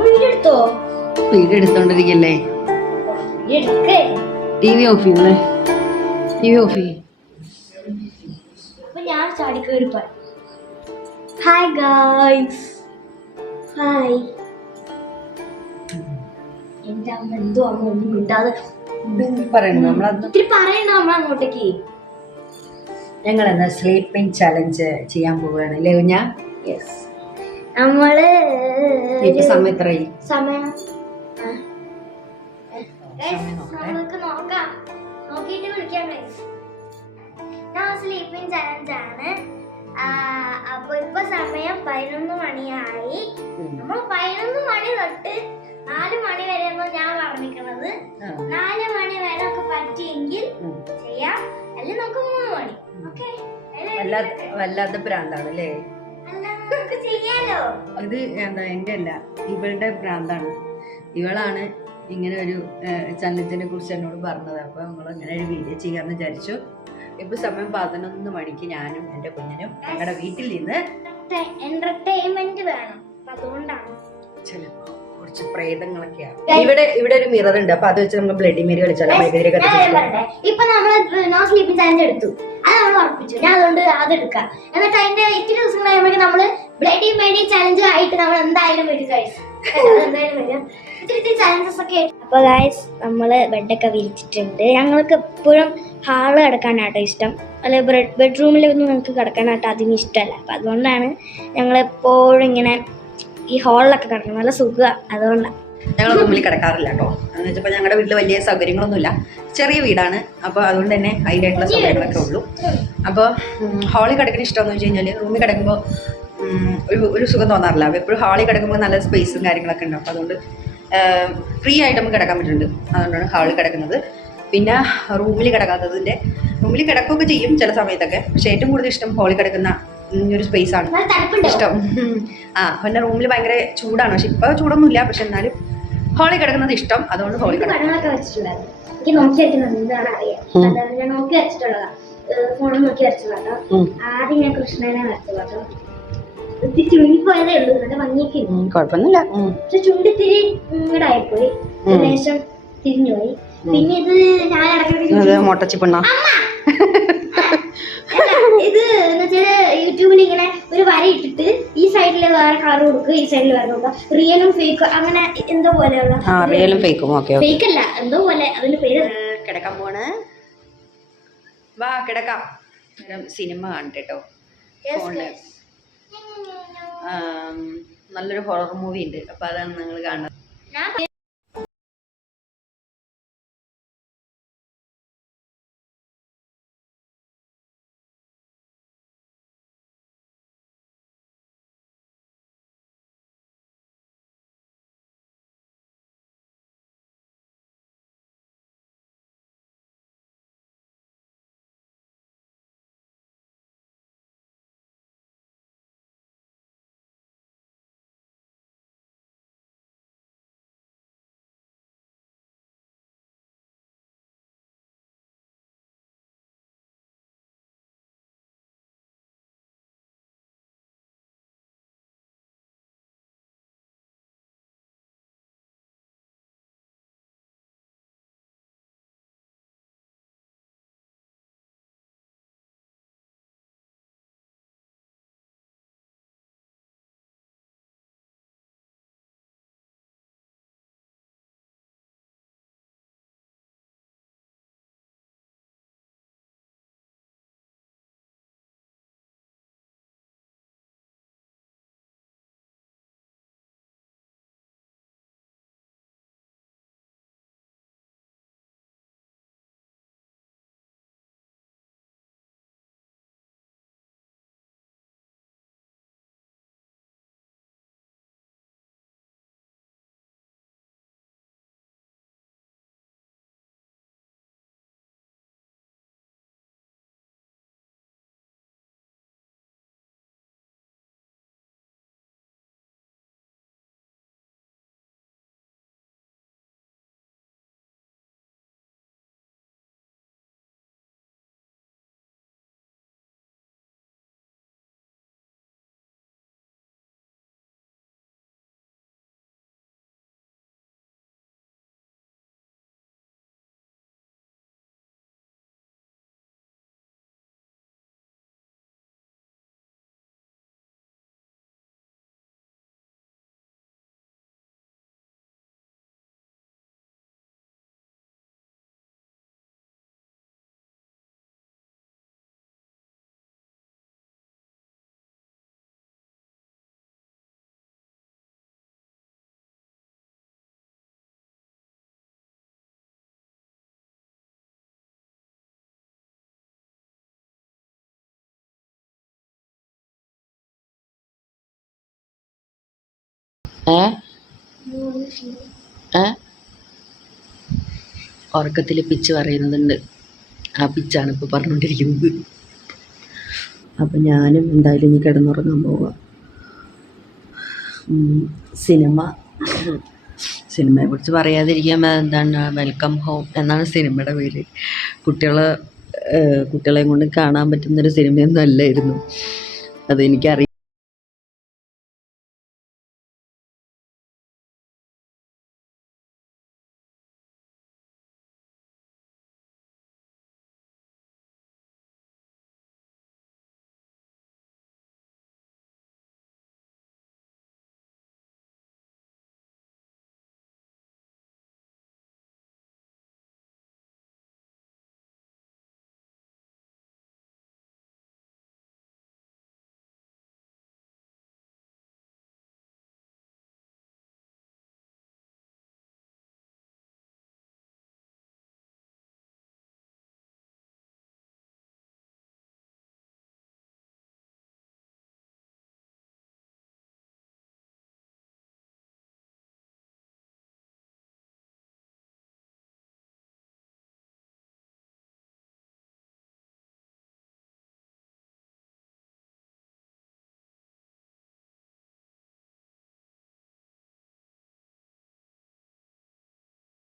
Video എടുത്തോണ്ടിരിക്കല്ലേ? T V of ചെയ്യുന്നേ, T V of ചെയ്യും. ഞാൻ ചാടിക്കേറി പോയി. Hi guys, hi. എന്റെ അമ്മ എന്തോ അമ്മ ഒന്നും മിണ്ടാതെ പറയണം നമ്മളങ്ങോട്ടേക്ക്. ഞങ്ങൾ എന്താ സ്ലീപ്പിംഗ് ചലഞ്ച് ചെയ്യാൻ പോവുകയാണ് അല്ലേ കുഞ്ഞാ? യെസ്, നമ്മള് സമയം എത്രയായി? സമയം നമുക്ക് നോക്കാം, നോക്കിയിട്ട് വിളിക്കാം. സ്ലീപ്പിംഗ് ചലഞ്ച് ആണ്. അപ്പൊ ഇപ്പൊ സമയം 11 മണിയായി. നമ്മൾ 11 മണി തൊട്ട് 4 മണി വരെ ഞാൻ പറഞ്ഞിരിക്കുന്നത്. 4 മണി വരെ നമുക്ക് പറ്റിയെങ്കിൽ ചെയ്യാം, അല്ലെങ്കിൽ നമുക്ക് 3 മണി. ഓക്കെ, വല്ലാത്ത ഭ്രാന്താണ് അല്ലേ? നമുക്ക് ചെയ്യാലോ. ഇത് എന്താ എന്റെ അല്ല, ഇവളുടെ ഭ്രാന്താണ്. ഇവളാണ് ഇങ്ങനെ ഒരു ചലഞ്ചിനെ കുറിച്ച് എന്നോട് പറഞ്ഞത്. അപ്പൊ നമ്മൾ ഇങ്ങനെ ഒരു വീഡിയോ ചെയ്യാന്ന് വിചാരിച്ചു. ഇപ്പൊ സമയം 11 മണിക്ക് ഞാനും എന്റെ കുഞ്ഞിനും ഞങ്ങളുടെ വീട്ടിൽ നിന്ന് എന്റർടൈൻമെന്റ് വേണം, അതുകൊണ്ടാണ്. ചിലപ്പോ കുറച്ച് പ്രേതങ്ങളൊക്കെയാണ്. ഇവിടെ ഒരു മിറർ ഉണ്ട്, അപ്പൊ അത് വെച്ച് നമ്മൾ ബ്ലഡി മേരി കളിച്ചാലോ? ഇപ്പൊ നമ്മള് നോ സ്ലീപ്പിംഗ് ചലഞ്ച് എടുത്തു, അത് നമ്മൾ ഉറപ്പിച്ചു. ഞാൻ അതുകൊണ്ട് അത് എടുക്കാം. എന്നിട്ട് അതിന്റെ ഇത്തിരി ദിവസം കഴിയുമ്പോഴേക്കും നമ്മള് ബ്ലഡി മേരി ചലഞ്ച് ആയിട്ട് നമ്മൾ എന്തായാലും വരും ഗൈസ്, എന്തായാലും വരും. ഇത്തിരി ചലഞ്ചസ് ഒക്കെ. അപ്പൊ ഗൈസ്, നമ്മള് ബെഡൊക്കെ വിരിച്ചിട്ടുണ്ട്. ഞങ്ങൾക്ക് എപ്പോഴും ഹാള് കിടക്കാനാട്ടോ ഇഷ്ടം, അല്ലെ ബെഡ്റൂമിലൊന്നും ഞങ്ങൾക്ക് കിടക്കാനായിട്ട് അതിന് ഇഷ്ടമല്ല. അപ്പൊ അതുകൊണ്ടാണ് ഞങ്ങൾ എപ്പോഴും ഇങ്ങനെ ഈ ഹാളിലൊക്കെ കിടക്കണം, നല്ല സുഖമാണ്. അതുകൊണ്ടാണ് ഞങ്ങൾ റൂമിൽ കിടക്കാറില്ല കേട്ടോ. എന്ന് വെച്ചപ്പോൾ ഞങ്ങളുടെ വീട്ടിൽ വലിയ സൗകര്യങ്ങളൊന്നുമില്ല, ചെറിയ വീടാണ്. അപ്പോൾ അതുകൊണ്ട് തന്നെ അതിൻ്റെതായിട്ടുള്ള സൗകര്യങ്ങളൊക്കെ ഉള്ളൂ. അപ്പോൾ ഹാളിൽ കിടക്കുന്ന ഇഷ്ടമെന്ന് വെച്ച് കഴിഞ്ഞാൽ റൂമിൽ കിടക്കുമ്പോൾ ഒരു സുഖം തോന്നാറില്ല. അപ്പോൾ എപ്പോഴും ഹാളിൽ കിടക്കുമ്പോൾ നല്ല സ്പേസും കാര്യങ്ങളൊക്കെ ഉണ്ടാവും. അപ്പോൾ അതുകൊണ്ട് ഫ്രീ ആയിട്ട് നമുക്ക് കിടക്കാൻ പറ്റുന്നുണ്ട്. അതുകൊണ്ടാണ് ഹാളിൽ കിടക്കുന്നത്. പിന്നെ റൂമിൽ കിടക്കുകയൊക്കെ ചെയ്യും ചില സമയത്തൊക്കെ, പക്ഷേ ഏറ്റവും കൂടുതൽ ഇഷ്ടം ഹാളിൽ കിടക്കുന്ന ഒരു സ്പേസ് ആണ് ഇഷ്ടം. പിന്നെ റൂമിൽ ഭയങ്കര ചൂടാണ്, പക്ഷെ ഇപ്പൊ ചൂടൊന്നുമില്ല. പക്ഷെ എന്നാലും ഹാളിൽ കിടക്കുന്നത് ഇഷ്ടം, അതുകൊണ്ട് ഹാളിൽ ഫോണിൽ നോക്കി വരച്ചതാട്ടോ. ആദ്യം ഞാൻ കൃഷ്ണനെ വരച്ചതാട്ടോ. ചുണ്ടിപ്പോയതേ ഉള്ളൂ, നല്ല ഭംഗിയൊക്കെ കുഴപ്പമൊന്നുമില്ല. പക്ഷെ ചുണ്ടിത്തിരി ഇങ്ങടായിപ്പോയി, ലേശം തിരിഞ്ഞുപോയി. പിന്നെ ഇത് ഞാൻ മൊട്ടച്ചിപ്പെണ്ണ ഇത് എന്നുവെച്ചാല് യൂട്യൂബിൽ ഇങ്ങനെ ഒരു വര ഇട്ടിട്ട് ഈ സൈഡില് വേറെ കളർ കൊടുക്കുക, ഈ സൈഡിൽ വേറെ കൊടുക്കുക. റിയലും ഫേക്കും അങ്ങനെ എന്തോ പോലെയുള്ള റിയലും ഫേക്കും ഫേക്ക് അല്ല, എന്തോ പോലെ അതിന്റെ പേര്. കിടക്കാൻ പോണ്, വാ കിടക്കാം. സിനിമ കാണട്ടെ കേട്ടോ ഫോണില്. നല്ലൊരു ഹൊറർ മൂവി ഉണ്ട്, അപ്പൊ അതാണ് നിങ്ങൾ കാണുന്നത്. ഏ ഏ ഉറക്കത്തിൽ പിച്ച് പറയുന്നതുണ്ട്. ആ പിച്ചാണ് ഇപ്പോൾ പറഞ്ഞുകൊണ്ടിരിക്കുന്നത്. അപ്പം ഞാനും എന്തായാലും ഇനി കിടന്നുറങ്ങാൻ പോവാം. സിനിമയെക്കുറിച്ച് പറയാതിരിക്കാൻ എന്താണ്, വെൽക്കം ഹോം എന്നാണ് സിനിമയുടെ പേര്. കുട്ടികളെയും കൊണ്ട് കാണാൻ പറ്റുന്നൊരു സിനിമയൊന്നും അല്ലായിരുന്നു. അതെനിക്കറിയാം.